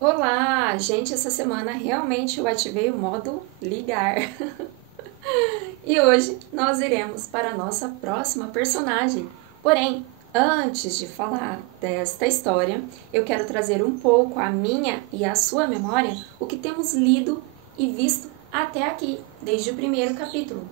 Olá, gente, essa semana realmente eu ativei o modo ligar. E hoje nós iremos para a nossa próxima personagem. Porém, antes de falar desta história, eu quero trazer um pouco à minha e à sua memória o que temos lido e visto até aqui, desde o primeiro capítulo.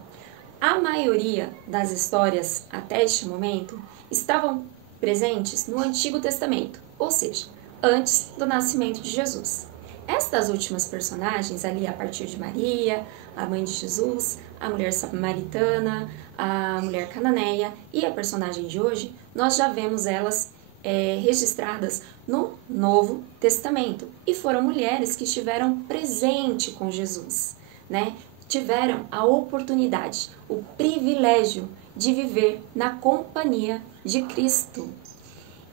A maioria das histórias até este momento estavam presentes no Antigo Testamento, ou seja, antes do nascimento de Jesus. Estas últimas personagens, ali a partir de Maria, a mãe de Jesus, a mulher samaritana, a mulher cananeia e a personagem de hoje, nós já vemos elas registradas no Novo Testamento e foram mulheres que estiveram presente com Jesus, né? Tiveram a oportunidade, o privilégio de viver na companhia de Cristo.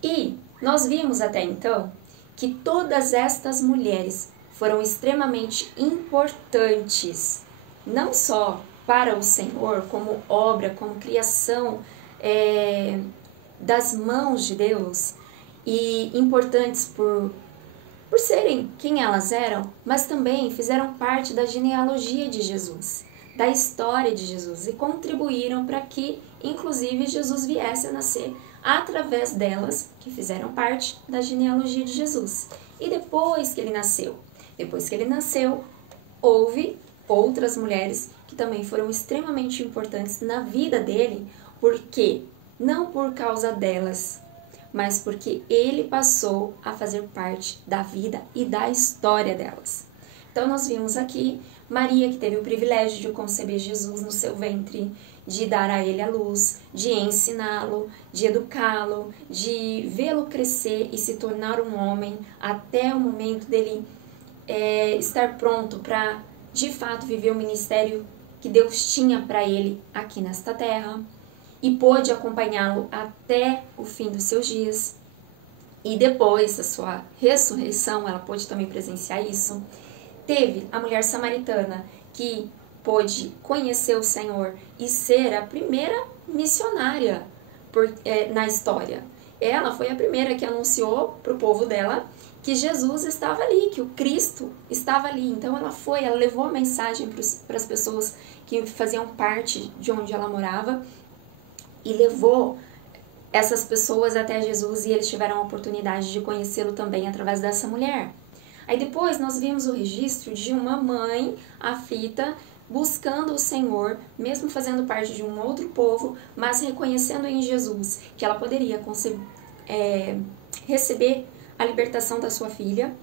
E nós vimos até então que todas estas mulheres foram extremamente importantes, não só para o Senhor, como obra, como criação das mãos de Deus, e importantes por serem quem elas eram, mas também fizeram parte da genealogia de Jesus, da história de Jesus e contribuíram para que, inclusive, Jesus viesse a nascer através delas, que fizeram parte da genealogia de Jesus. E depois que ele nasceu, houve outras mulheres que também foram extremamente importantes na vida dele, porque não por causa delas, mas porque ele passou a fazer parte da vida e da história delas. Então nós vimos aqui Maria, que teve o privilégio de conceber Jesus no seu ventre, de dar a ele a luz, de ensiná-lo, de educá-lo, de vê-lo crescer e se tornar um homem até o momento dele estar pronto para, de fato, viver o ministério que Deus tinha para ele aqui nesta terra, e pôde acompanhá-lo até o fim dos seus dias. E depois da sua ressurreição, ela pôde também presenciar isso. Teve a mulher samaritana, que pôde conhecer o Senhor e ser a primeira missionária na história. Ela foi a primeira que anunciou para o povo dela que Jesus estava ali, que o Cristo estava ali. Então ela levou a mensagem para as pessoas que faziam parte de onde ela morava e levou essas pessoas até Jesus, e eles tiveram a oportunidade de conhecê-lo também através dessa mulher. Aí depois nós vimos o registro de uma mãe aflita buscando o Senhor, mesmo fazendo parte de um outro povo, mas reconhecendo em Jesus que ela poderia receber a libertação da sua filha.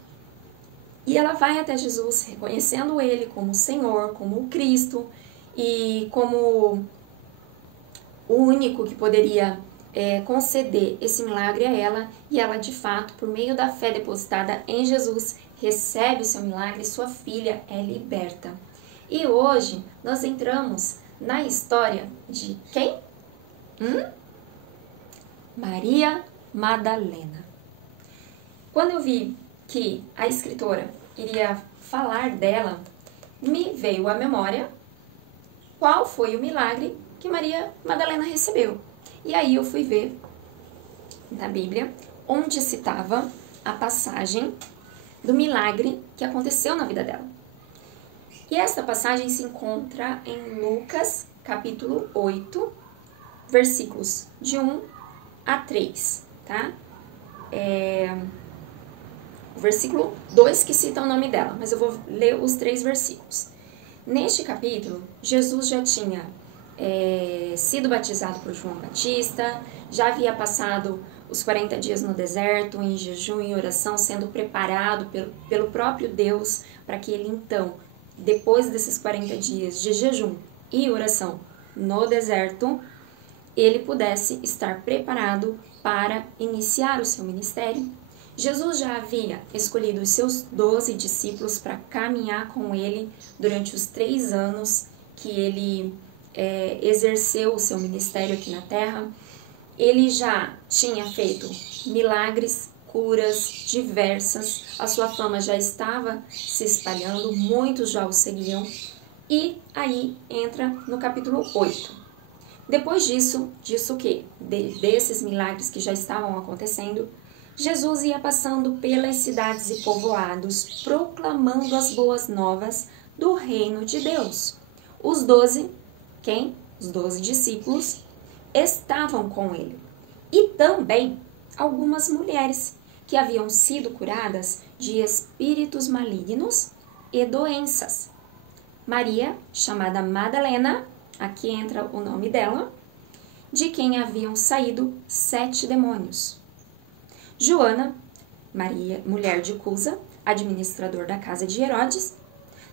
E ela vai até Jesus, reconhecendo ele como Senhor, como o Cristo e como o único que poderia conceder esse milagre a ela, e ela de fato, por meio da fé depositada em Jesus, recebe o seu milagre e sua filha é liberta. E hoje nós entramos na história de quem? Maria Madalena. Quando eu vi que a escritora iria falar dela, me veio à memória qual foi o milagre que Maria Madalena recebeu. E aí eu fui ver na Bíblia onde citava a passagem do milagre que aconteceu na vida dela. E essa passagem se encontra em Lucas, capítulo 8, versículos de 1 a 3, tá? O versículo 2 que cita o nome dela, mas eu vou ler os 3 versículos. Neste capítulo, Jesus já tinha sido batizado por João Batista, já havia passado os 40 dias no deserto, em jejum e oração, sendo preparado pelo próprio Deus, para que ele então, depois desses 40 dias de jejum e oração no deserto, ele pudesse estar preparado para iniciar o seu ministério. Jesus já havia escolhido os seus 12 discípulos para caminhar com ele durante os 3 anos que ele exerceu o seu ministério aqui na terra. Ele já tinha feito milagres, curas diversas, a sua fama já estava se espalhando, muitos já o seguiam, e aí entra no capítulo 8. Depois disso o quê? Desses milagres que já estavam acontecendo, Jesus ia passando pelas cidades e povoados, proclamando as boas novas do reino de Deus. Os 12, quem? Os 12 discípulos estavam com ele. E também algumas mulheres que haviam sido curadas de espíritos malignos e doenças. Maria, chamada Madalena, aqui entra o nome dela, de quem haviam saído 7 demônios. Joana, Maria, mulher de Cusa, administrador da casa de Herodes,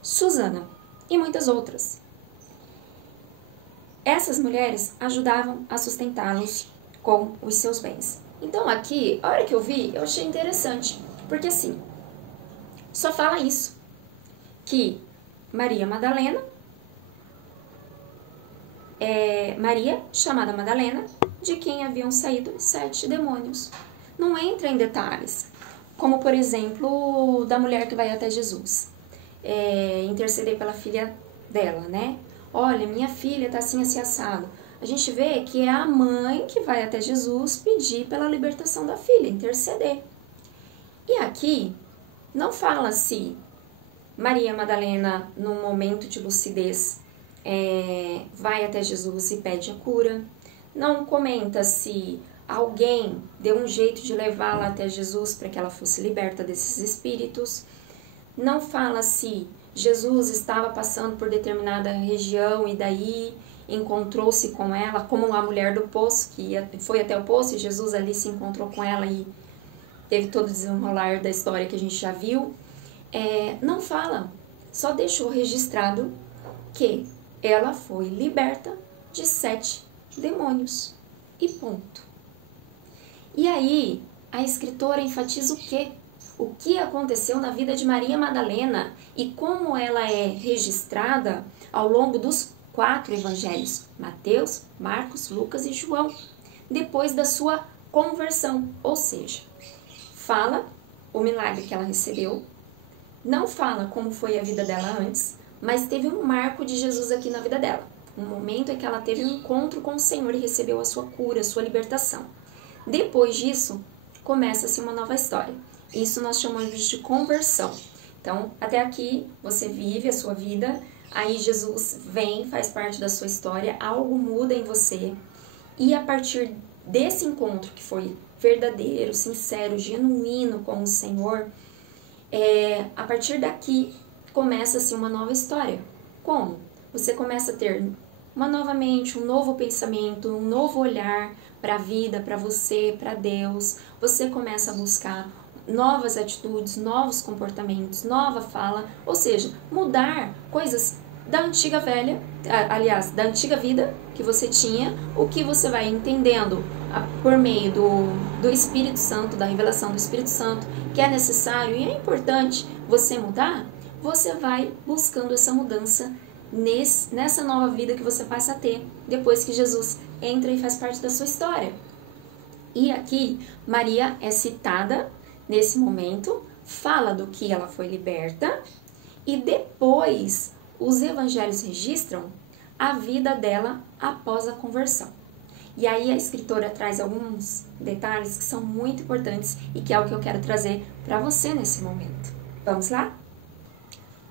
Susana e muitas outras. Essas mulheres ajudavam a sustentá-los com os seus bens. Então aqui, a hora que eu vi, eu achei interessante, porque assim, só fala isso, que Maria Madalena, Maria, chamada Madalena, de quem haviam saído 7 demônios. Não entra em detalhes, como por exemplo, da mulher que vai até Jesus, interceder pela filha dela, né? Olha, minha filha tá assim, assim, assado. A gente vê que é a mãe que vai até Jesus pedir pela libertação da filha, interceder. E aqui, não fala se Maria Madalena, num momento de lucidez, vai até Jesus e pede a cura. Não comenta se alguém deu um jeito de levá-la até Jesus para que ela fosse liberta desses espíritos. Não fala se Jesus estava passando por determinada região e daí encontrou-se com ela, como a mulher do poço, que foi até o poço e Jesus ali se encontrou com ela e teve todo o desenrolar da história que a gente já viu. Não fala, só deixou registrado que ela foi liberta de 7 demônios. E ponto. E aí, a escritora enfatiza o quê? O que aconteceu na vida de Maria Madalena e como ela é registrada ao longo dos 4 evangelhos, Mateus, Marcos, Lucas e João, depois da sua conversão, ou seja, fala o milagre que ela recebeu, não fala como foi a vida dela antes, mas teve um marco de Jesus aqui na vida dela, um momento em que ela teve um encontro com o Senhor e recebeu a sua cura, a sua libertação. Depois disso, começa-se uma nova história. Isso nós chamamos de conversão. Então, até aqui, você vive a sua vida, aí Jesus vem, faz parte da sua história, algo muda em você, e a partir desse encontro que foi verdadeiro, sincero, genuíno com o Senhor, a partir daqui começa-se uma nova história. Como? Você começa a ter uma nova mente, um novo pensamento, um novo olhar para a vida, para você, para Deus. Você começa a buscar novas atitudes, novos comportamentos, nova fala, ou seja, mudar coisas da antiga da antiga vida que você tinha, o que você vai entendendo por meio do Espírito Santo, da revelação do Espírito Santo, que é necessário e é importante você mudar, você vai buscando essa mudança nessa nova vida que você passa a ter, depois que Jesus entra e faz parte da sua história. E aqui, Maria é citada nesse momento, fala do que ela foi liberta, e depois os evangelhos registram a vida dela após a conversão. E aí a escritora traz alguns detalhes que são muito importantes e que é o que eu quero trazer para você nesse momento. Vamos lá?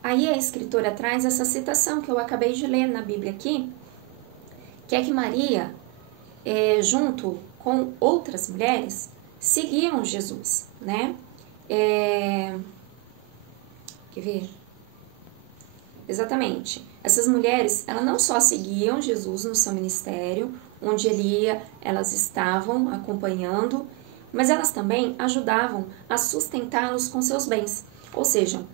Aí a escritora traz essa citação que eu acabei de ler na Bíblia aqui, que é que Maria, junto com outras mulheres, seguiam Jesus, né? Quer ver? Exatamente. Essas mulheres, elas não só seguiam Jesus no seu ministério, onde ele ia, elas estavam acompanhando, mas elas também ajudavam a sustentá-los com seus bens. Ou seja,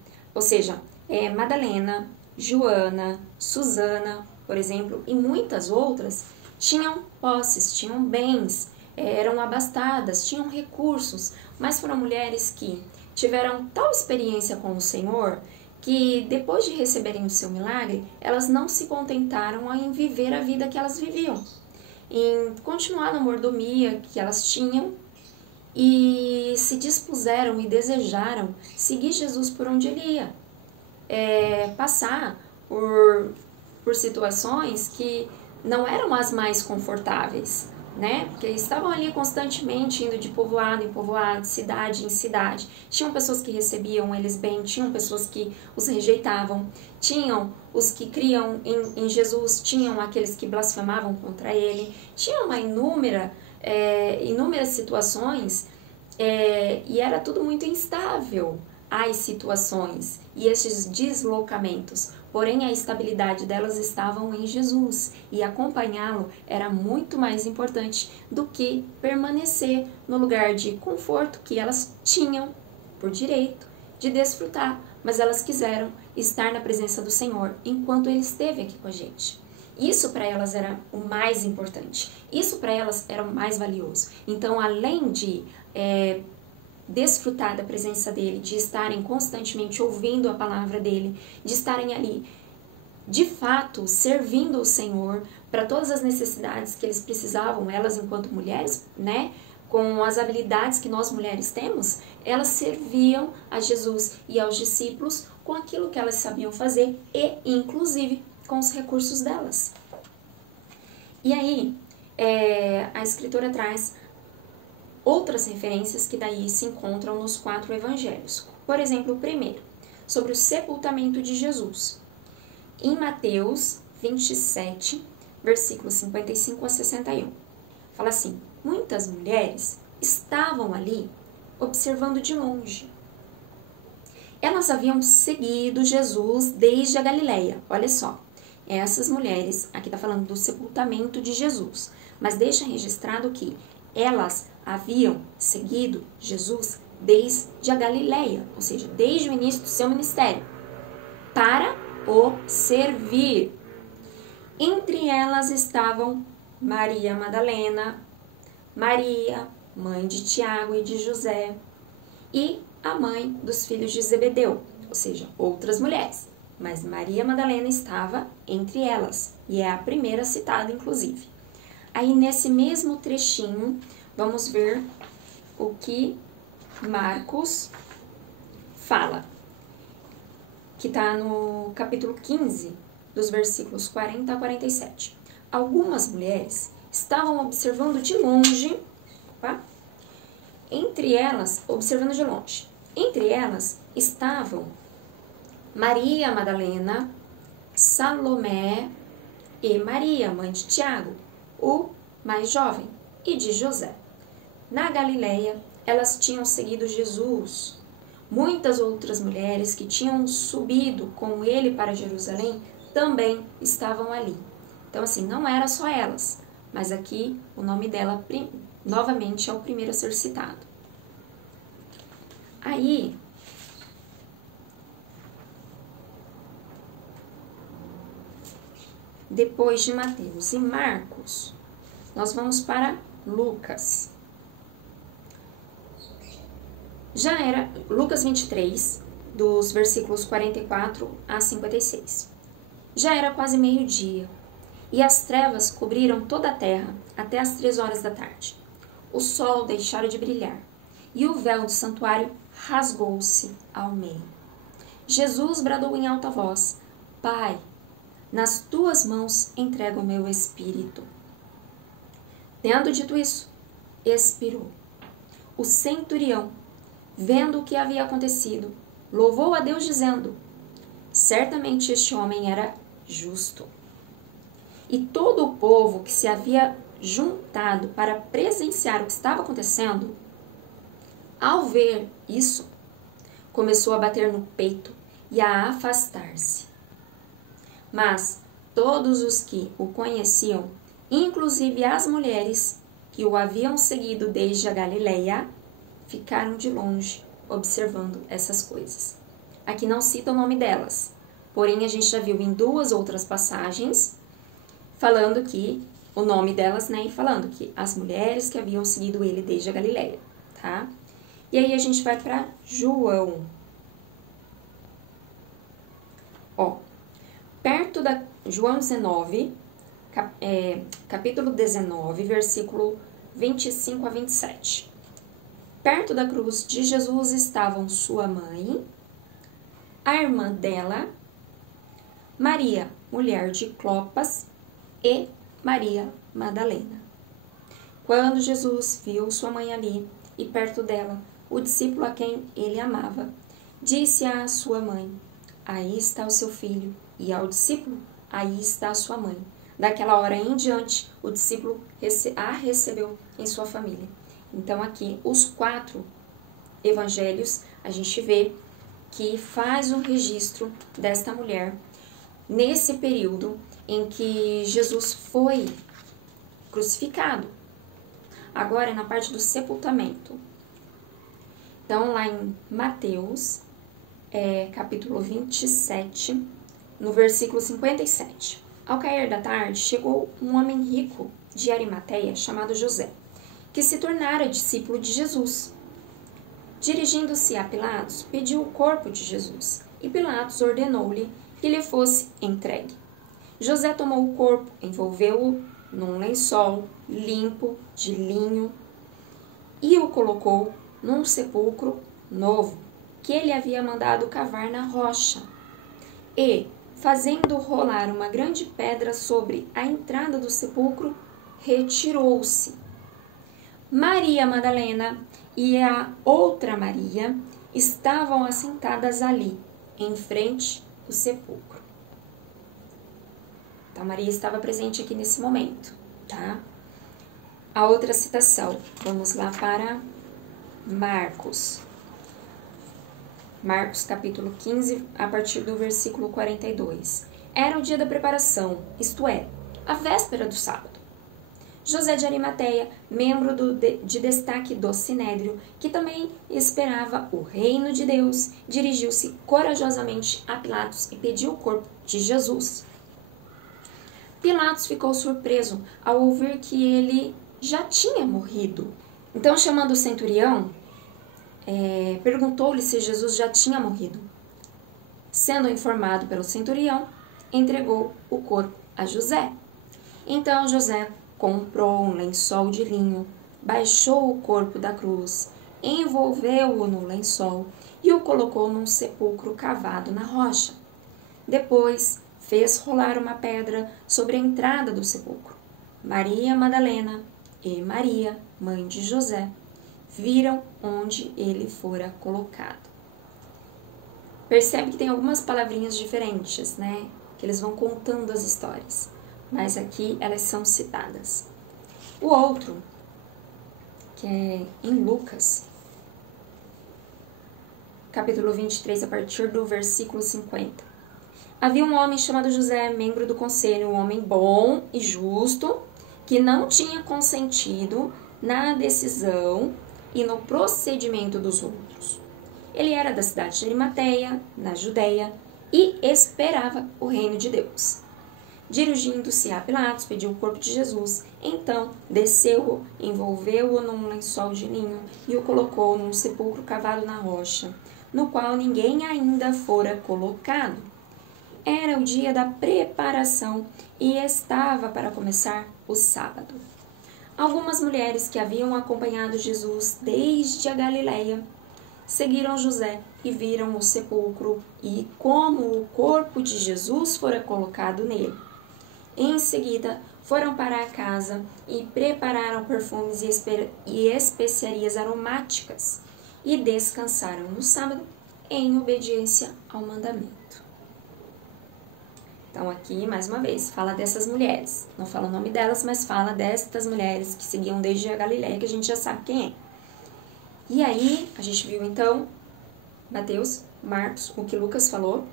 Madalena, Joana, Susana, por exemplo, e muitas outras tinham posses, tinham bens, eram abastadas, tinham recursos, mas foram mulheres que tiveram tal experiência com o Senhor que depois de receberem o seu milagre, elas não se contentaram em viver a vida que elas viviam, em continuar na mordomia que elas tinham e se dispuseram e desejaram seguir Jesus por onde ele ia, passar por situações que não eram as mais confortáveis, né? Porque estavam ali constantemente indo de povoado em povoado, cidade em cidade. Tinham pessoas que recebiam eles bem, tinham pessoas que os rejeitavam, tinham os que criam em Jesus, tinham aqueles que blasfemavam contra ele, tinha uma inúmeras situações, e era tudo muito instável, as situações e esses deslocamentos. Porém, a estabilidade delas estavam em Jesus, e acompanhá-lo era muito mais importante do que permanecer no lugar de conforto que elas tinham por direito de desfrutar, mas elas quiseram estar na presença do Senhor enquanto Ele esteve aqui com a gente. Isso para elas era o mais importante, isso para elas era o mais valioso. Então, além de desfrutar da presença dele, de estarem constantemente ouvindo a palavra dele, de estarem ali, de fato, servindo o Senhor para todas as necessidades que eles precisavam, elas enquanto mulheres, né, com as habilidades que nós mulheres temos, elas serviam a Jesus e aos discípulos com aquilo que elas sabiam fazer e, inclusive, com os recursos delas. E aí, a escritora traz outras referências que daí se encontram nos 4 evangelhos. Por exemplo, o primeiro, sobre o sepultamento de Jesus. Em Mateus 27, versículos 55 a 61. Fala assim: muitas mulheres estavam ali observando de longe. Elas haviam seguido Jesus desde a Galileia. Olha só, essas mulheres, aqui está falando do sepultamento de Jesus, mas deixa registrado que elas haviam seguido Jesus desde a Galileia, ou seja, desde o início do seu ministério, para o servir. Entre elas estavam Maria Madalena, Maria, mãe de Tiago e de José, e a mãe dos filhos de Zebedeu, ou seja, outras mulheres. Mas Maria Madalena estava entre elas, e é a primeira citada, inclusive. Aí, nesse mesmo trechinho, vamos ver o que Marcos fala, que está no capítulo 15, dos versículos 40 a 47. Algumas mulheres estavam observando de longe, observando de longe. Entre elas estavam Maria Madalena, Salomé e Maria, mãe de Tiago, o mais jovem, e de José. Na Galileia, elas tinham seguido Jesus. Muitas outras mulheres que tinham subido com ele para Jerusalém também estavam ali. Então, assim, não era só elas, mas aqui o nome dela novamente é o primeiro a ser citado. Aí, depois de Mateus e Marcos, nós vamos para Lucas. Já era Lucas 23, dos versículos 44 a 56. Já era quase meio-dia, e as trevas cobriram toda a terra até as 3 horas da tarde. O sol deixara de brilhar, e o véu do santuário rasgou-se ao meio. Jesus bradou em alta voz: Pai, nas tuas mãos entrego o meu espírito. Tendo dito isso, expirou. O centurião, vendo o que havia acontecido, louvou a Deus dizendo: certamente este homem era justo. E todo o povo que se havia juntado para presenciar o que estava acontecendo, ao ver isso, começou a bater no peito e a afastar-se. Mas todos os que o conheciam, inclusive as mulheres que o haviam seguido desde a Galileia, ficaram de longe observando essas coisas. Aqui não cita o nome delas, porém a gente já viu em 2 outras passagens falando que o nome delas, né, e falando que as mulheres que haviam seguido ele desde a Galileia, tá? E aí a gente vai para João. Perto da João 19, capítulo 19, versículo 25 a 27. Perto da cruz de Jesus estavam sua mãe, a irmã dela, Maria, mulher de Clopas, e Maria Madalena. Quando Jesus viu sua mãe ali e perto dela, o discípulo a quem ele amava, disse à sua mãe: aí está o seu filho. E ao discípulo: aí está a sua mãe. Daquela hora em diante, o discípulo a recebeu em sua família. Então aqui, os 4 evangelhos, a gente vê que faz um registro desta mulher nesse período em que Jesus foi crucificado. Agora, na parte do sepultamento. Então, lá em Mateus, capítulo 27, no versículo 57. Ao cair da tarde, chegou um homem rico de Arimateia, chamado José, que se tornara discípulo de Jesus. Dirigindo-se a Pilatos, pediu o corpo de Jesus, e Pilatos ordenou-lhe que lhe fosse entregue. José tomou o corpo, envolveu-o num lençol limpo de linho e o colocou num sepulcro novo, que ele havia mandado cavar na rocha. E, fazendo rolar uma grande pedra sobre a entrada do sepulcro, retirou-se. Maria Madalena e a outra Maria estavam assentadas ali, em frente do sepulcro. Então, Maria estava presente aqui nesse momento, tá? A outra citação, vamos lá para Marcos. Marcos capítulo 15, a partir do versículo 42. Era o dia da preparação, isto é, a véspera do sábado. José de Arimateia, membro de destaque do Sinédrio, que também esperava o reino de Deus, dirigiu-se corajosamente a Pilatos e pediu o corpo de Jesus. Pilatos ficou surpreso ao ouvir que ele já tinha morrido. Então, chamando o centurião, perguntou-lhe se Jesus já tinha morrido. Sendo informado pelo centurião, entregou o corpo a José. Então, José comprou um lençol de linho, baixou o corpo da cruz, envolveu-o no lençol e o colocou num sepulcro cavado na rocha. Depois, fez rolar uma pedra sobre a entrada do sepulcro. Maria Madalena e Maria, mãe de José, viram onde ele fora colocado. Percebe que tem algumas palavrinhas diferentes, né? Que eles vão contando as histórias. Mas aqui elas são citadas. O outro, que é em Lucas, capítulo 23, a partir do versículo 50. Havia um homem chamado José, membro do conselho, um homem bom e justo, que não tinha consentido na decisão e no procedimento dos outros. Ele era da cidade de Arimateia, na Judeia, e esperava o reino de Deus. Dirigindo-se a Pilatos, pediu o corpo de Jesus. Então, desceu-o, envolveu-o num lençol de linho e o colocou num sepulcro cavado na rocha, no qual ninguém ainda fora colocado. Era o dia da preparação e estava para começar o sábado. Algumas mulheres que haviam acompanhado Jesus desde a Galileia seguiram José e viram o sepulcro e como o corpo de Jesus fora colocado nele. Em seguida, foram para a casa e prepararam perfumes e especiarias aromáticas e descansaram no sábado em obediência ao mandamento. Então aqui, mais uma vez, fala dessas mulheres. Não fala o nome delas, mas fala destas mulheres que seguiam desde a Galileia, que a gente já sabe quem é. E aí, a gente viu então Mateus, Marcos, o que Lucas falou.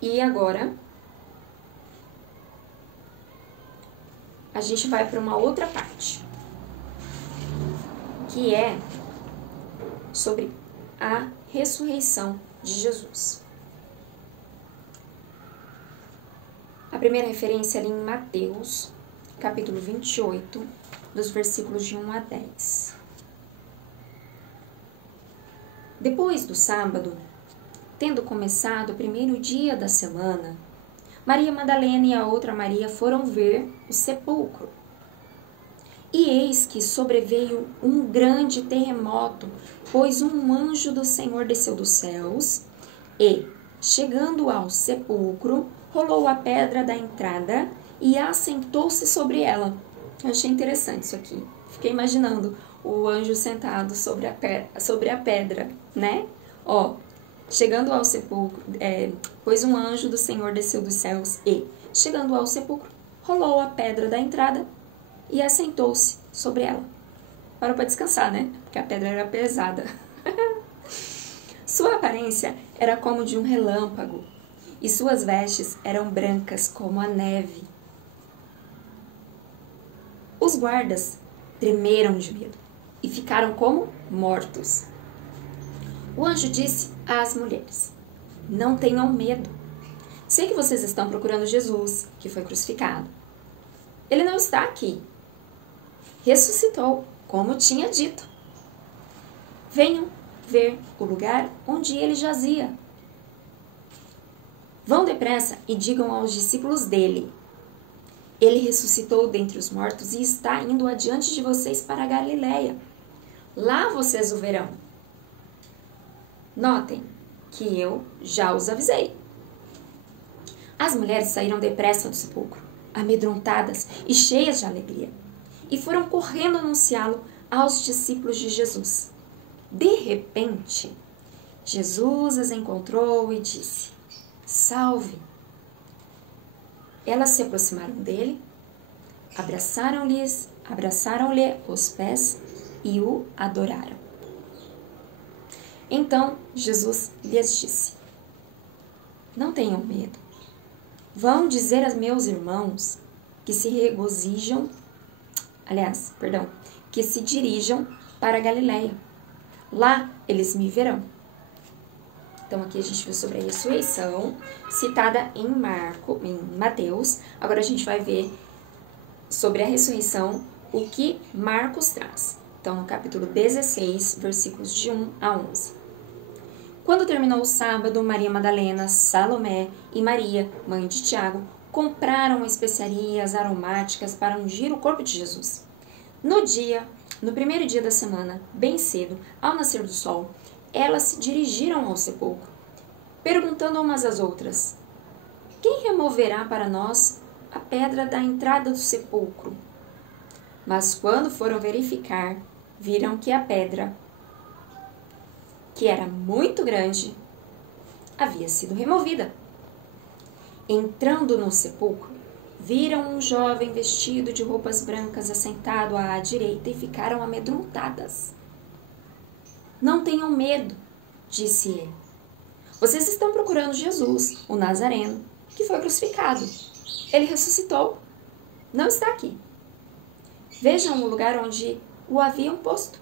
E agora a gente vai para uma outra parte, que é sobre a ressurreição de Jesus. A primeira referência ali em Mateus, capítulo 28, dos versículos de 1 a 10. Depois do sábado, tendo começado o primeiro dia da semana, Maria Madalena e a outra Maria foram ver o sepulcro. E eis que sobreveio um grande terremoto, pois um anjo do Senhor desceu dos céus e, chegando ao sepulcro, rolou a pedra da entrada e assentou-se sobre ela. Eu achei interessante isso aqui. Fiquei imaginando o anjo sentado sobre a pedra, né? Ó, chegando ao sepulcro, pois um anjo do Senhor desceu dos céus e, chegando ao sepulcro, rolou a pedra da entrada e assentou-se sobre ela. Parou para descansar, né? Porque a pedra era pesada. Sua aparência era como de um relâmpago, e suas vestes eram brancas como a neve. Os guardas tremeram de medo e ficaram como mortos. O anjo disse às mulheres: não tenham medo. Sei que vocês estão procurando Jesus, que foi crucificado. Ele não está aqui. Ressuscitou, como tinha dito. Venham ver o lugar onde ele jazia. Vão depressa e digam aos discípulos dele: ele ressuscitou dentre os mortos e está indo adiante de vocês para a Galileia. Lá vocês o verão. Notem que eu já os avisei. As mulheres saíram depressa do sepulcro, amedrontadas e cheias de alegria, e foram correndo anunciá-lo aos discípulos de Jesus. De repente, Jesus as encontrou e disse: salve! Elas se aproximaram dele, abraçaram-lhe os pés e o adoraram. Então Jesus lhes disse: não tenham medo. Vão dizer aos meus irmãos que se dirijam para a Galileia. Lá eles me verão. Então aqui a gente viu sobre a ressurreição, citada em Mateus. Agora a gente vai ver sobre a ressurreição o que Marcos traz. Então no capítulo 16, versículos de 1 a 11. Quando terminou o sábado, Maria Madalena, Salomé e Maria, mãe de Tiago, compraram especiarias aromáticas para ungir o corpo de Jesus. No primeiro dia da semana, bem cedo, ao nascer do sol, elas se dirigiram ao sepulcro, perguntando umas às outras: quem removerá para nós a pedra da entrada do sepulcro? Mas quando foram verificar, viram que a pedra, que era muito grande, havia sido removida. Entrando no sepulcro, viram um jovem vestido de roupas brancas assentado à direita e ficaram amedrontadas. Não tenham medo, disse ele. Vocês estão procurando Jesus, o Nazareno, que foi crucificado. Ele ressuscitou. Não está aqui. Vejam o lugar onde o haviam posto.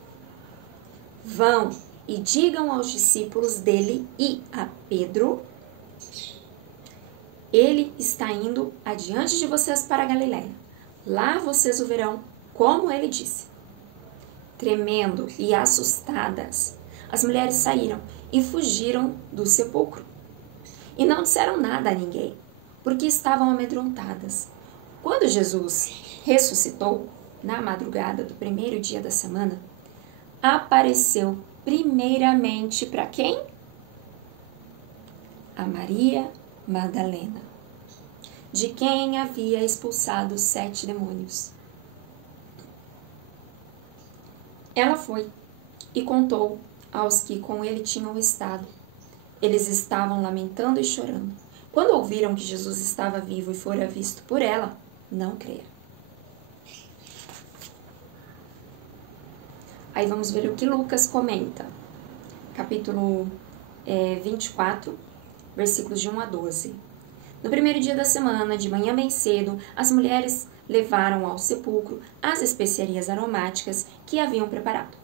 Vão e digam aos discípulos dele e a Pedro: ele está indo adiante de vocês para a Galileia. Lá vocês o verão, como ele disse. Tremendo e assustadas, as mulheres saíram e fugiram do sepulcro. E não disseram nada a ninguém, porque estavam amedrontadas. Quando Jesus ressuscitou, na madrugada do primeiro dia da semana, apareceu primeiramente para quem? A Maria Madalena, de quem havia expulsado 7 demônios. Ela foi e contou aos que com ele tinham estado. Eles estavam lamentando e chorando. Quando ouviram que Jesus estava vivo e fora visto por ela, não creram. Aí vamos ver o que Lucas comenta. Capítulo 24, versículos de 1 a 12. No primeiro dia da semana, de manhã bem cedo, as mulheres levaram ao sepulcro as especiarias aromáticas que haviam preparado.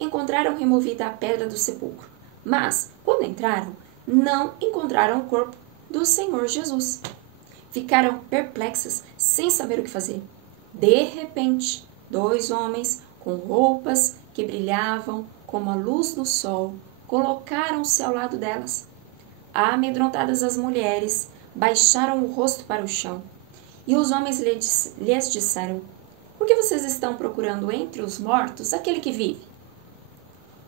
Encontraram removida a pedra do sepulcro, mas, quando entraram, não encontraram o corpo do Senhor Jesus. Ficaram perplexas, sem saber o que fazer. De repente, 2 homens com roupas que brilhavam como a luz do sol colocaram-se ao lado delas. Amedrontadas as mulheres, baixaram o rosto para o chão. E os homens lhes disseram: por que vocês estão procurando entre os mortos aquele que vive?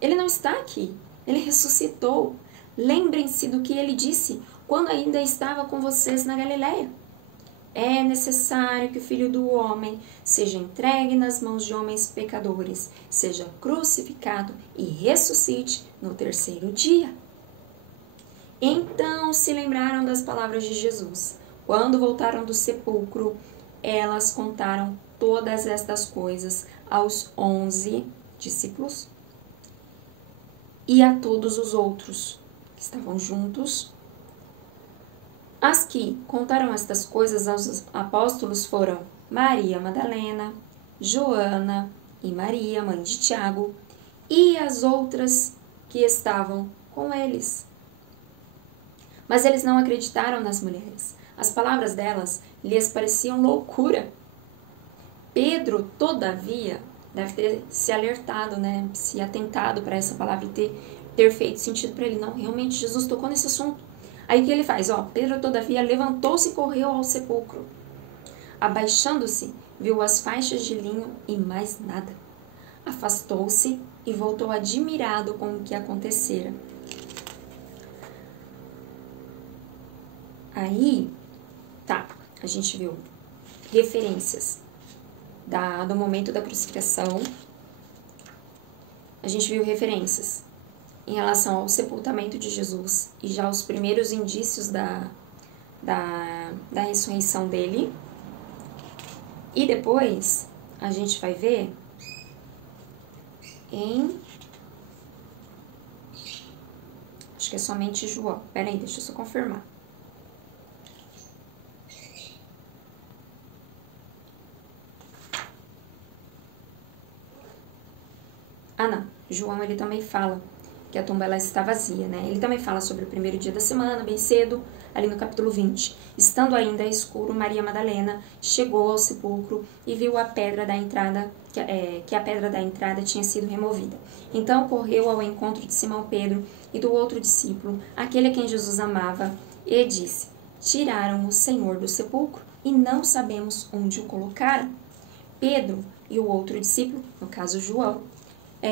Ele não está aqui, ele ressuscitou. Lembrem-se do que ele disse quando ainda estava com vocês na Galileia. é necessário que o Filho do Homem seja entregue nas mãos de homens pecadores, seja crucificado e ressuscite no terceiro dia. Então se lembraram das palavras de Jesus. Quando voltaram do sepulcro, elas contaram todas estas coisas aos 11 discípulos e a todos os outros que estavam juntos. As que contaram estas coisas aos apóstolos foram Maria Madalena, Joana e Maria, mãe de Tiago, e as outras que estavam com eles. Mas eles não acreditaram nas mulheres. As palavras delas lhes pareciam loucura. Pedro, todavia, deve ter se alertado, né? Se atentado para essa palavra e ter feito sentido para ele. Não, realmente Jesus tocou nesse assunto. Aí o que ele faz? Pedro, todavia, levantou-se e correu ao sepulcro. Abaixando-se, viu as faixas de linho e mais nada. Afastou-se e voltou admirado com o que acontecera. Aí, a gente viu referências do momento da crucificação. A gente viu referências em relação ao sepultamento de Jesus e já os primeiros indícios da ressurreição dele. E depois a gente vai ver acho que é somente João. Peraí, deixa eu só confirmar. Não. João, ele também fala que a tumba ela está vazia, né? Ele também fala sobre o primeiro dia da semana, bem cedo, ali no capítulo 20. Estando ainda escuro, Maria Madalena chegou ao sepulcro e viu a pedra da entrada, que a pedra da entrada tinha sido removida. Então correu ao encontro de Simão Pedro e do outro discípulo, aquele a quem Jesus amava, e disse: tiraram o Senhor do sepulcro e não sabemos onde o colocaram. Pedro e o outro discípulo, no caso João,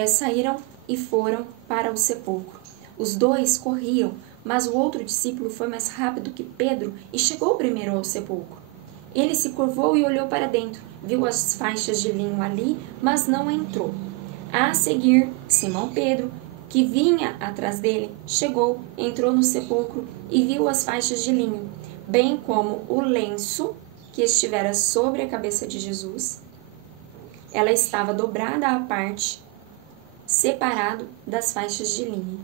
saíram e foram para o sepulcro. Os dois corriam, mas o outro discípulo foi mais rápido que Pedro e chegou primeiro ao sepulcro. Ele se curvou e olhou para dentro, viu as faixas de linho ali, mas não entrou. A seguir, Simão Pedro, que vinha atrás dele, chegou, entrou no sepulcro e viu as faixas de linho, bem como o lenço que estivera sobre a cabeça de Jesus. Ela estava dobrada à parte, separado das faixas de linho.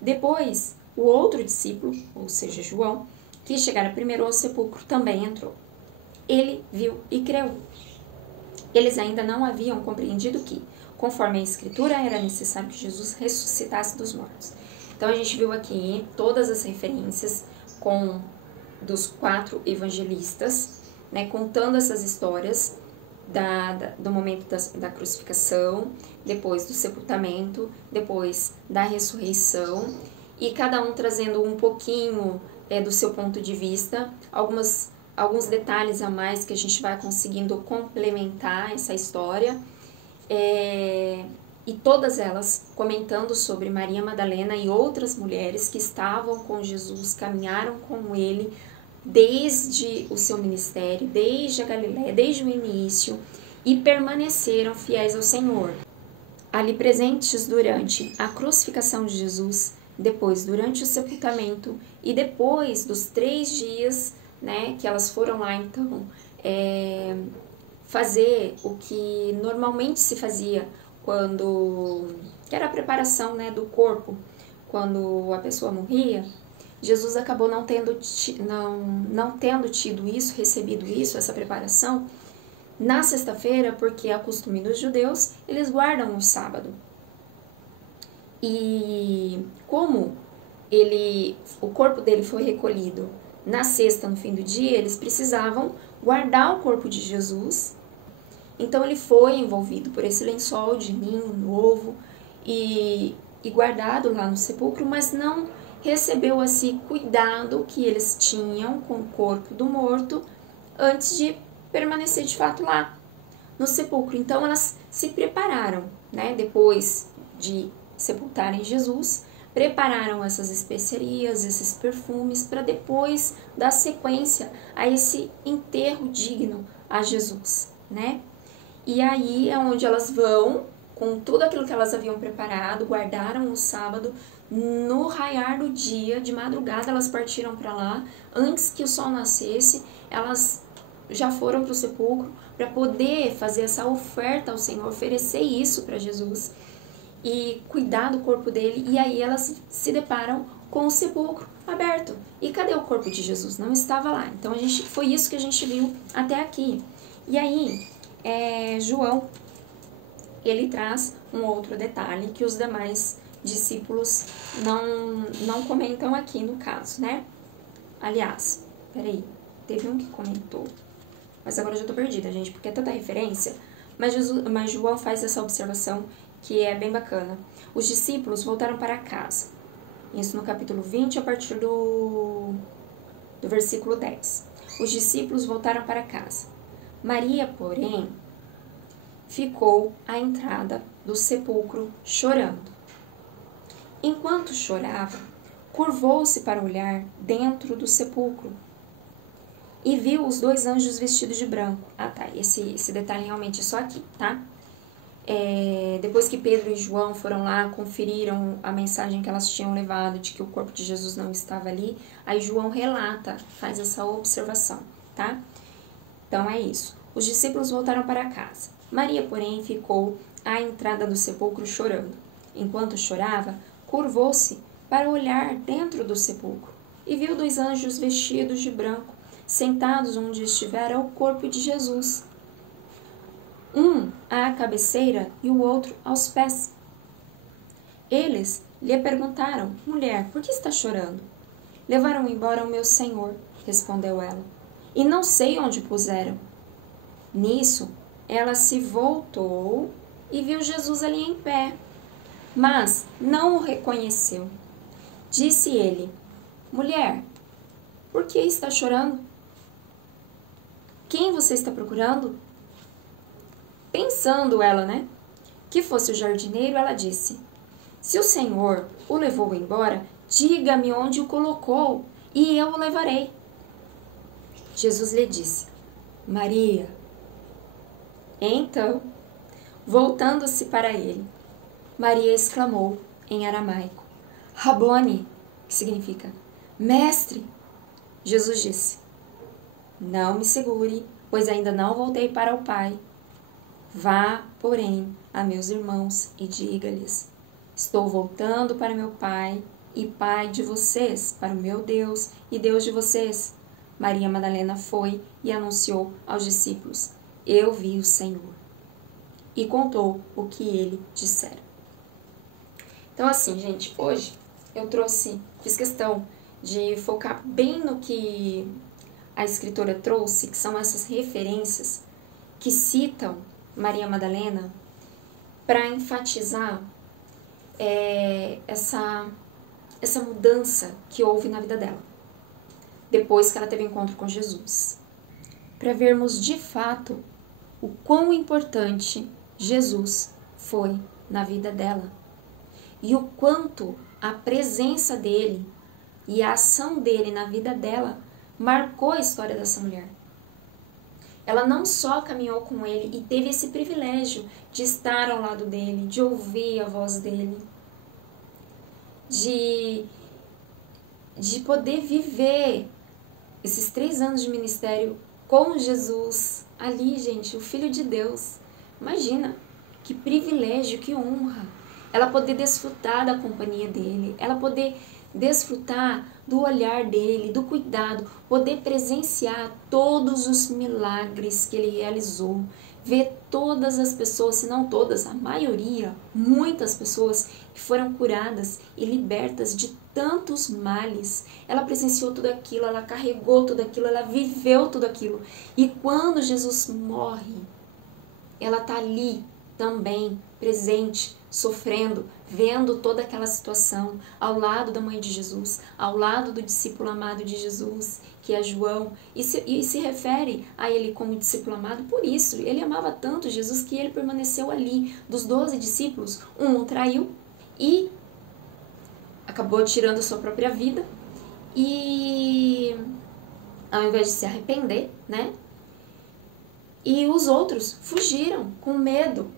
Depois, o outro discípulo, ou seja, João, que chegara primeiro ao sepulcro, também entrou. Ele viu e creu. Eles ainda não haviam compreendido que, conforme a Escritura, era necessário que Jesus ressuscitasse dos mortos. Então, a gente viu aqui todas as referências dos 4 evangelistas, né, contando essas histórias do momento da crucificação, depois do sepultamento, depois da ressurreição, e cada um trazendo um pouquinho do seu ponto de vista, alguns detalhes a mais que a gente vai conseguindo complementar essa história, e todas elas comentando sobre Maria Madalena e outras mulheres que estavam com Jesus, caminharam com ele, desde o seu ministério, desde a Galiléia, desde o início, e permaneceram fiéis ao Senhor. Ali presentes durante a crucificação de Jesus, depois durante o sepultamento e depois dos 3 dias, né, que elas foram lá então fazer o que normalmente se fazia que era a preparação, né, do corpo, quando a pessoa morria. Jesus acabou não tendo tido isso, recebido isso, essa preparação, na sexta-feira, porque é costume dos judeus, eles guardam o sábado. E como o corpo dele foi recolhido na sexta, no fim do dia, eles precisavam guardar o corpo de Jesus. Então ele foi envolvido por esse lençol de linho novo e guardado lá no sepulcro, mas não recebeu esse cuidado que eles tinham com o corpo do morto antes de permanecer de fato lá no sepulcro. Então elas se prepararam, né, depois de sepultarem Jesus, prepararam essas especiarias, esses perfumes, para depois dar sequência a esse enterro digno a Jesus, né? E aí é onde elas vão, com tudo aquilo que elas haviam preparado, guardaram no sábado, no raiar do dia, de madrugada elas partiram para lá, antes que o sol nascesse, elas já foram para o sepulcro para poder fazer essa oferta ao Senhor, oferecer isso para Jesus e cuidar do corpo dele, e aí elas se deparam com o sepulcro aberto. E cadê o corpo de Jesus? Não estava lá. Então foi isso que a gente viu até aqui. E aí, João, ele traz um outro detalhe que os demais discípulos não comentam aqui no caso, né? Aliás, peraí, teve um que comentou, mas agora eu já tô perdida, gente, porque é tanta referência. Mas João faz essa observação que é bem bacana. Os discípulos voltaram para casa. Isso no capítulo 20, a partir do versículo 10. Os discípulos voltaram para casa. Maria, porém, ficou à entrada do sepulcro chorando. Enquanto chorava, curvou-se para olhar dentro do sepulcro e viu os 2 anjos vestidos de branco. Ah, tá, esse detalhe realmente é só aqui, tá? Depois que Pedro e João foram lá, conferiram a mensagem que elas tinham levado de que o corpo de Jesus não estava ali, aí João relata, faz essa observação, tá? Então é isso. Os discípulos voltaram para casa. Maria, porém, ficou à entrada do sepulcro chorando. Enquanto chorava, curvou-se para olhar dentro do sepulcro e viu 2 anjos vestidos de branco, sentados onde estivera o corpo de Jesus. Um à cabeceira e o outro aos pés. Eles lhe perguntaram: mulher, por que está chorando? Levaram embora o meu Senhor, respondeu ela, e não sei onde o puseram. Nisso, ela se voltou e viu Jesus ali em pé, mas não o reconheceu. Disse ele: mulher, por que está chorando? Quem você está procurando? Pensando ela, que fosse o jardineiro, ela disse: se o Senhor o levou embora, diga-me onde o colocou e eu o levarei. Jesus lhe disse: Maria. Então, voltando-se para ele, Maria exclamou em aramaico: Rabone, que significa mestre. Jesus disse: não me segure, pois ainda não voltei para o Pai. Vá, porém, a meus irmãos e diga-lhes: estou voltando para meu Pai e Pai de vocês, para o meu Deus e Deus de vocês. Maria Madalena foi e anunciou aos discípulos: eu vi o Senhor. E contou o que ele dissera. Então assim, gente, hoje eu fiz questão de focar bem no que a escritora trouxe, que são essas referências que citam Maria Madalena, para enfatizar essa mudança que houve na vida dela, depois que ela teve encontro com Jesus. Para vermos de fato o quão importante Jesus foi na vida dela e o quanto a presença dele e a ação dele na vida dela marcou a história dessa mulher. Ela não só caminhou com ele e teve esse privilégio de estar ao lado dele, de ouvir a voz dele, de poder viver esses 3 anos de ministério com Jesus ali, gente, o Filho de Deus. Imagina, que privilégio, que honra. Ela poder desfrutar da companhia dele, ela poder desfrutar do olhar dele, do cuidado, poder presenciar todos os milagres que ele realizou, ver todas as pessoas, se não todas, a maioria, muitas pessoas que foram curadas e libertas de tantos males. Ela presenciou tudo aquilo, ela carregou tudo aquilo, ela viveu tudo aquilo. E quando Jesus morre, ela está ali também, presente, sofrendo, vendo toda aquela situação, ao lado da mãe de Jesus, ao lado do discípulo amado de Jesus, que é João, e se refere a ele como discípulo amado por isso. Ele amava tanto Jesus que ele permaneceu ali. Dos 12 discípulos, um o traiu e acabou tirando a sua própria vida e ao invés de se arrepender, né? E os outros fugiram com medo.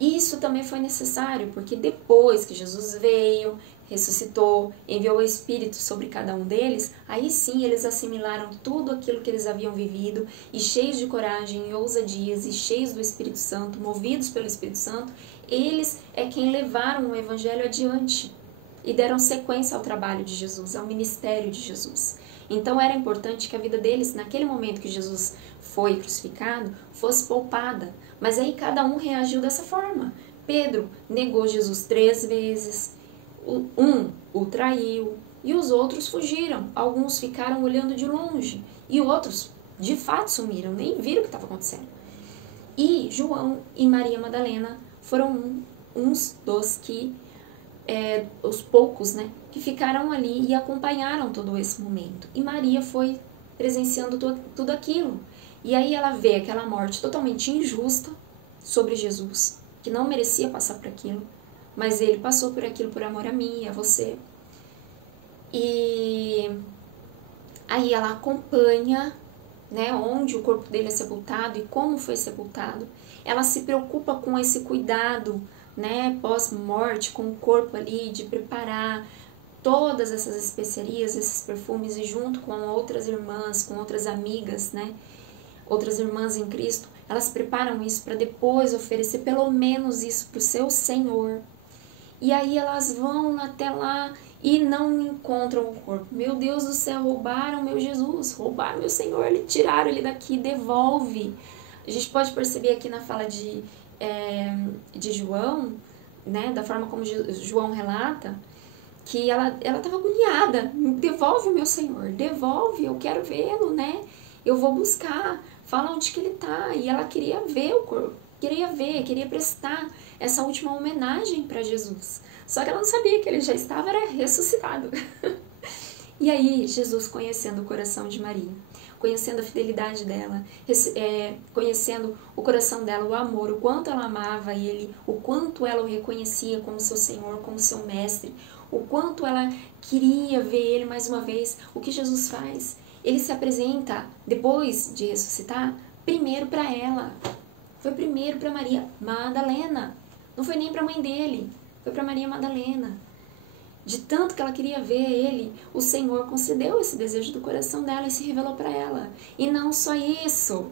Isso também foi necessário, porque depois que Jesus veio, ressuscitou, enviou o Espírito sobre cada um deles, aí sim eles assimilaram tudo aquilo que eles haviam vivido, e cheios de coragem e ousadias, e cheios do Espírito Santo, movidos pelo Espírito Santo, eles é quem levaram o Evangelho adiante e deram sequência ao trabalho de Jesus, ao ministério de Jesus. Então era importante que a vida deles, naquele momento que Jesus foi crucificado, fosse poupada. Mas aí cada um reagiu dessa forma. Pedro negou Jesus 3 vezes, um o traiu e os outros fugiram. Alguns ficaram olhando de longe e outros de fato sumiram, nem viram o que estava acontecendo. E João e Maria Madalena foram uns dos que os poucos, né, que ficaram ali e acompanharam todo esse momento. E Maria foi presenciando tudo aquilo. E aí ela vê aquela morte totalmente injusta sobre Jesus, que não merecia passar por aquilo, mas ele passou por aquilo por amor a mim e a você. E aí ela acompanha, né, onde o corpo dele é sepultado e como foi sepultado. Ela se preocupa com esse cuidado, né, pós-morte, com o corpo ali, de preparar todas essas especiarias, esses perfumes, e junto com outras irmãs, com outras amigas, né, outras irmãs em Cristo, elas preparam isso para depois oferecer pelo menos isso para o seu Senhor. E aí elas vão até lá e não encontram o corpo. Meu Deus do céu, roubaram meu Jesus, roubaram meu Senhor, tiraram ele daqui, devolve. A gente pode perceber aqui na fala de João, né, da forma como João relata, que ela estava agoniada. Devolve o meu Senhor, devolve, eu quero vê-lo, né? Eu vou buscar, fala onde que ele está. E ela queria ver o corpo, queria prestar essa última homenagem para Jesus. Só que ela não sabia que ele já estava ressuscitado. E aí, Jesus, conhecendo o coração de Maria, conhecendo a fidelidade dela, conhecendo o coração dela, o amor, o quanto ela amava ele, o quanto ela o reconhecia como seu Senhor, como seu mestre, o quanto ela queria ver ele mais uma vez, o que Jesus faz? Ele se apresenta, depois de ressuscitar, primeiro para ela. Foi primeiro para Maria Madalena. Não foi nem para a mãe dele, foi para Maria Madalena. De tanto que ela queria ver ele, o Senhor concedeu esse desejo do coração dela e se revelou para ela. E não só isso.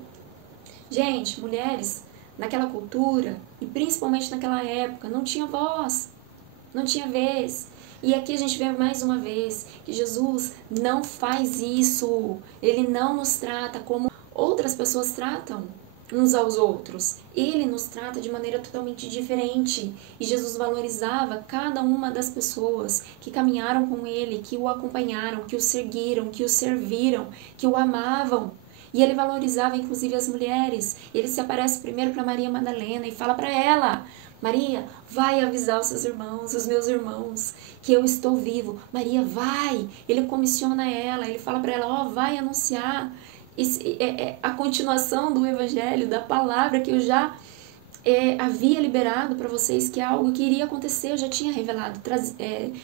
Gente, mulheres, naquela cultura, e principalmente naquela época, não tinha voz, não tinha vez. E aqui a gente vê mais uma vez que Jesus não faz isso. Ele não nos trata como outras pessoas tratam uns aos outros. Ele nos trata de maneira totalmente diferente. E Jesus valorizava cada uma das pessoas que caminharam com ele, que o acompanharam, que o seguiram, que o serviram, que o amavam. E ele valorizava inclusive as mulheres. Ele se aparece primeiro para Maria Madalena e fala para ela: Maria, vai avisar os seus irmãos, os meus irmãos, que eu estou vivo. Maria, vai. Ele comissiona ela, ele fala para ela: ó, vai anunciar a continuação do evangelho, da palavra que eu já havia liberado para vocês, que é algo que iria acontecer. Eu já tinha revelado,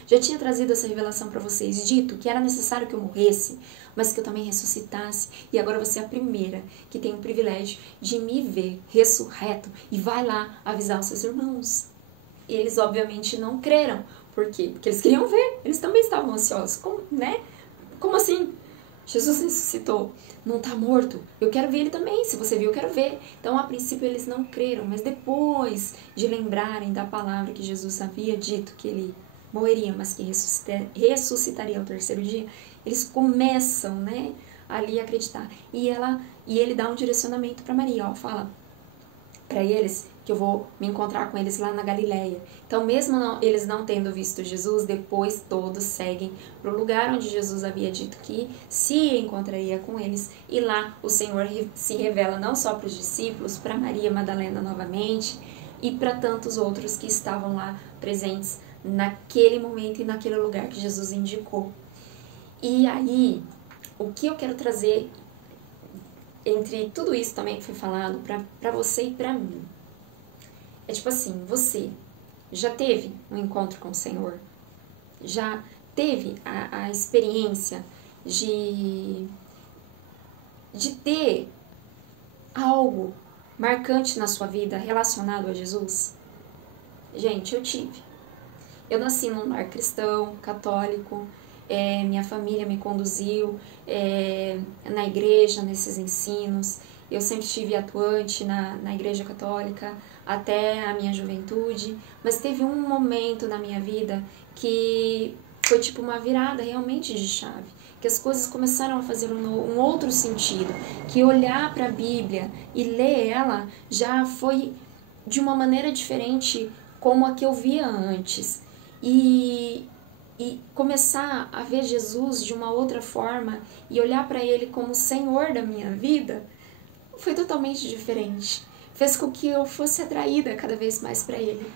já tinha trazido essa revelação para vocês, dito que era necessário que eu morresse, mas que eu também ressuscitasse. E agora você é a primeira que tem o privilégio de me ver ressurreto e vai lá avisar os seus irmãos. E eles obviamente não creram. Por quê? Porque eles queriam ver, eles também estavam ansiosos. Como assim? Jesus ressuscitou, não está morto, eu quero ver ele também, se você viu, eu quero ver. Então, a princípio, eles não creram, mas depois de lembrarem da palavra que Jesus havia dito, que ele morreria, mas que ressuscitaria ao terceiro dia, eles começam, né, ali a acreditar. E ele dá um direcionamento para Maria, ó, fala para eles que eu vou me encontrar com eles lá na Galileia. Então, mesmo eles não tendo visto Jesus, depois todos seguem para o lugar onde Jesus havia dito que se encontraria com eles. E lá o Senhor se revela não só para os discípulos, para Maria Madalena novamente e para tantos outros que estavam lá presentes naquele momento e naquele lugar que Jesus indicou. E aí, o que eu quero trazer entre tudo isso também que foi falado para você e para mim, é tipo assim: você já teve um encontro com o Senhor? já teve a experiência de ter algo marcante na sua vida relacionado a Jesus? Gente, eu tive. Eu nasci num lar cristão, católico, minha família me conduziu na igreja, nesses ensinos. Eu sempre estive atuante na igreja católica até a minha juventude, mas teve um momento na minha vida que foi tipo uma virada realmente de chave, que as coisas começaram a fazer um outro sentido, que olhar para a Bíblia e ler ela já foi de uma maneira diferente como a que eu via antes. E começar a ver Jesus de uma outra forma e olhar para Ele como Senhor da minha vida foi totalmente diferente. Fez com que eu fosse atraída cada vez mais para Ele.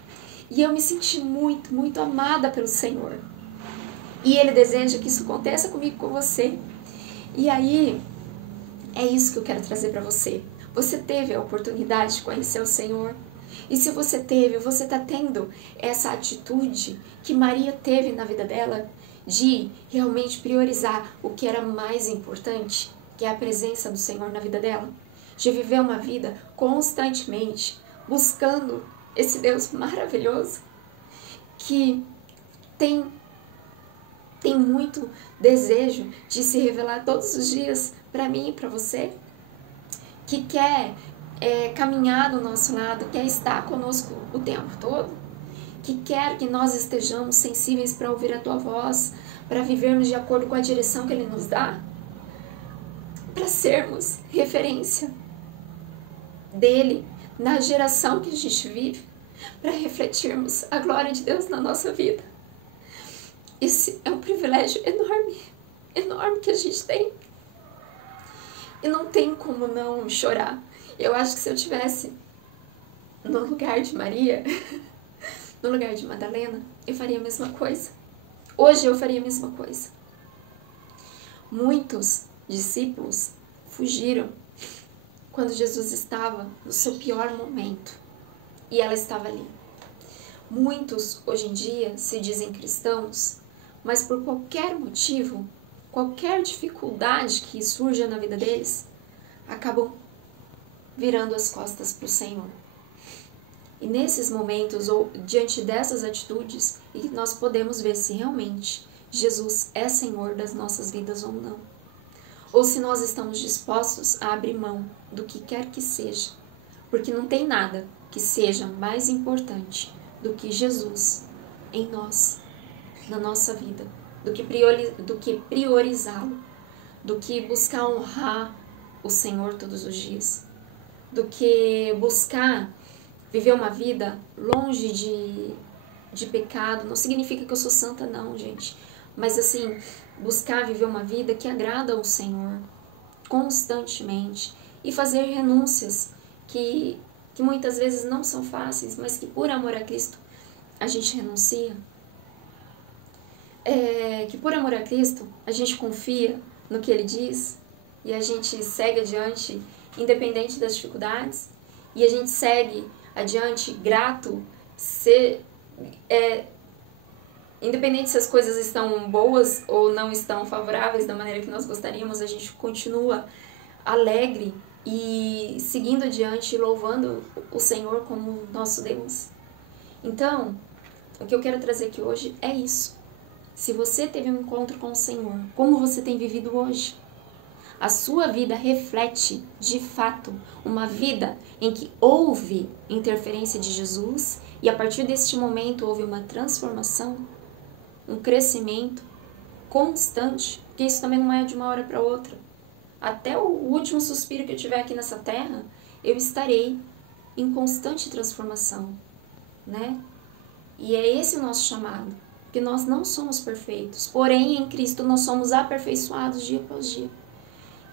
E eu me senti muito, muito amada pelo Senhor. E Ele deseja que isso aconteça comigo, com você. E aí, é isso que eu quero trazer para você. Você teve a oportunidade de conhecer o Senhor? E se você teve, você está tendo essa atitude que Maria teve na vida dela, de realmente priorizar o que era mais importante, que é a presença do Senhor na vida dela? De viver uma vida constantemente buscando esse Deus maravilhoso, que tem muito desejo de se revelar todos os dias para mim e para você, que quer caminhar do nosso lado, quer estar conosco o tempo todo, que quer que nós estejamos sensíveis para ouvir a tua voz, para vivermos de acordo com a direção que Ele nos dá, para sermos referência dEle na geração que a gente vive, para refletirmos a glória de Deus na nossa vida. Esse é um privilégio enorme, enorme que a gente tem. E não tem como não chorar. Eu acho que se eu tivesse no lugar de Maria, no lugar de Madalena, eu faria a mesma coisa. Hoje eu faria a mesma coisa. Muitos discípulos fugiram quando Jesus estava no seu pior momento e ela estava ali. Muitos hoje em dia se dizem cristãos, mas por qualquer motivo, qualquer dificuldade que surja na vida deles, acabam virando as costas para o Senhor. E nesses momentos, ou diante dessas atitudes, nós podemos ver se realmente Jesus é Senhor das nossas vidas ou não. Ou se nós estamos dispostos a abrir mão do que quer que seja, porque não tem nada que seja mais importante do que Jesus em nós, na nossa vida, do que priorizá-lo, do que buscar honrar o Senhor todos os dias, do que buscar viver uma vida longe de pecado. Não significa que eu sou santa não, gente, mas assim, buscar viver uma vida que agrada ao Senhor constantemente e fazer renúncias que muitas vezes não são fáceis, mas que por amor a Cristo a gente renuncia. Que por amor a Cristo a gente confia no que Ele diz e a gente segue adiante independente das dificuldades, e a gente segue adiante grato, independente se as coisas estão boas ou não estão favoráveis da maneira que nós gostaríamos, a gente continua alegre e seguindo adiante, louvando o Senhor como nosso Deus. Então, o que eu quero trazer aqui hoje é isso. Se você teve um encontro com o Senhor, como você tem vivido hoje? A sua vida reflete, de fato, uma vida em que houve interferência de Jesus e a partir deste momento houve uma transformação, um crescimento constante, porque isso também não é de uma hora para outra. Até o último suspiro que eu tiver aqui nessa terra, eu estarei em constante transformação, né? E é esse o nosso chamado, porque nós não somos perfeitos, porém em Cristo nós somos aperfeiçoados dia após dia.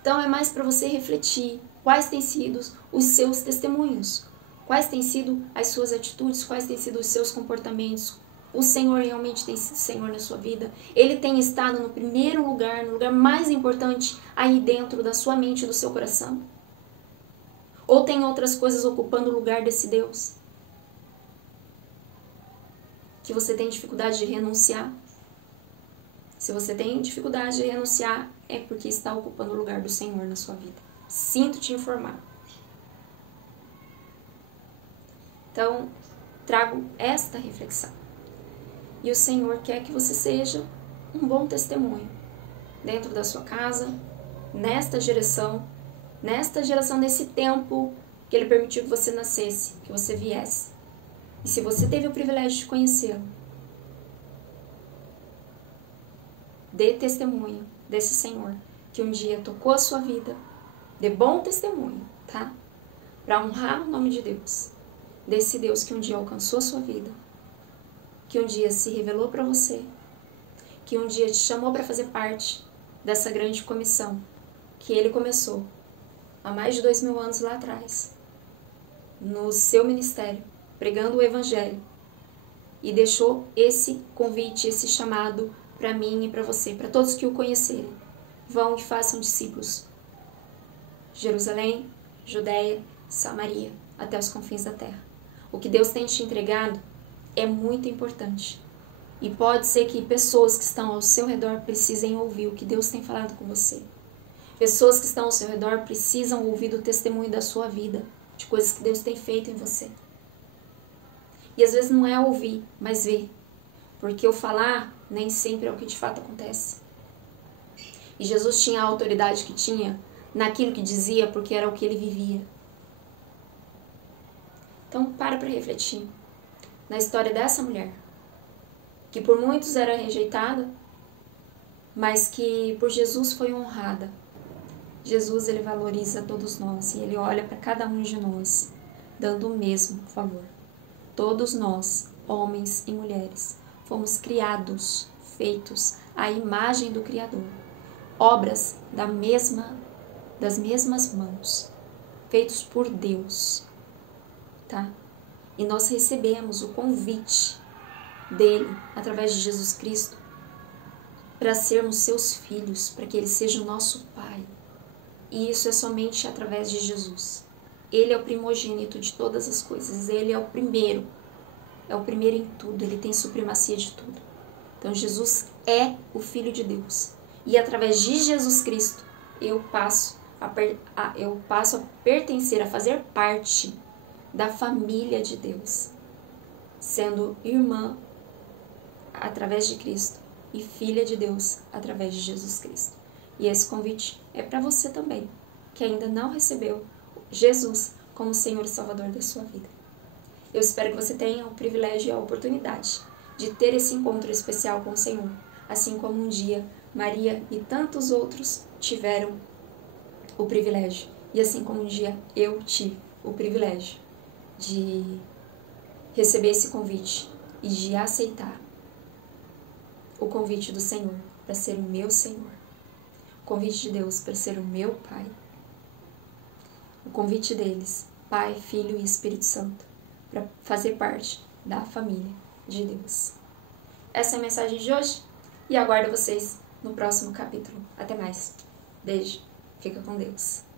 Então é mais para você refletir quais têm sido os seus testemunhos, quais têm sido as suas atitudes, quais têm sido os seus comportamentos. O Senhor realmente tem sido Senhor na sua vida? Ele tem estado no primeiro lugar, no lugar mais importante aí dentro da sua mente e do seu coração? Ou tem outras coisas ocupando o lugar desse Deus? Que você tem dificuldade de renunciar? Se você tem dificuldade de renunciar, é porque está ocupando o lugar do Senhor na sua vida. Sinto te informar. Então, trago esta reflexão. E o Senhor quer que você seja um bom testemunho dentro da sua casa, nesta geração, nesse tempo que Ele permitiu que você nascesse, que você viesse. E se você teve o privilégio de conhecê-lo, dê testemunho desse Senhor que um dia tocou a sua vida. Dê bom testemunho, tá? Para honrar o nome de Deus. Desse Deus que um dia alcançou a sua vida, que um dia se revelou para você, que um dia te chamou para fazer parte dessa grande comissão que Ele começou há mais de 2000 anos lá atrás, no seu ministério, pregando o Evangelho, e deixou esse convite, esse chamado para mim e para você, para todos que o conhecerem. Vão e façam discípulos. Jerusalém, Judeia, Samaria, até os confins da terra. O que Deus tem te entregado é muito importante. E pode ser que pessoas que estão ao seu redor precisem ouvir o que Deus tem falado com você. Pessoas que estão ao seu redor precisam ouvir do testemunho da sua vida, de coisas que Deus tem feito em você. E às vezes não é ouvir, mas ver. Porque o falar nem sempre é o que de fato acontece. E Jesus tinha a autoridade que tinha naquilo que dizia, porque era o que Ele vivia. Então, para refletir na história dessa mulher, que por muitos era rejeitada, mas que por Jesus foi honrada. Jesus, Ele valoriza todos nós e Ele olha para cada um de nós, dando o mesmo favor. Todos nós, homens e mulheres, fomos criados, feitos à imagem do Criador, obras das mesmas mãos, feitos por Deus. Tá? E nós recebemos o convite dele, através de Jesus Cristo, para sermos seus filhos, para que ele seja o nosso Pai. E isso é somente através de Jesus. Ele é o primogênito de todas as coisas, ele é o primeiro em tudo, ele tem supremacia de tudo. Então Jesus é o Filho de Deus. E através de Jesus Cristo, eu passo a pertencer, a fazer parte da família de Deus, sendo irmã através de Cristo e filha de Deus através de Jesus Cristo. E esse convite é para você também, que ainda não recebeu Jesus como Senhor e Salvador da sua vida. Eu espero que você tenha o privilégio e a oportunidade de ter esse encontro especial com o Senhor, assim como um dia Maria e tantos outros tiveram o privilégio, e assim como um dia eu tive o privilégio de receber esse convite e de aceitar o convite do Senhor para ser o meu Senhor, o convite de Deus para ser o meu Pai, o convite deles, Pai, Filho e Espírito Santo, para fazer parte da família de Deus. Essa é a mensagem de hoje e aguardo vocês no próximo capítulo. Até mais. Beijo. Fica com Deus.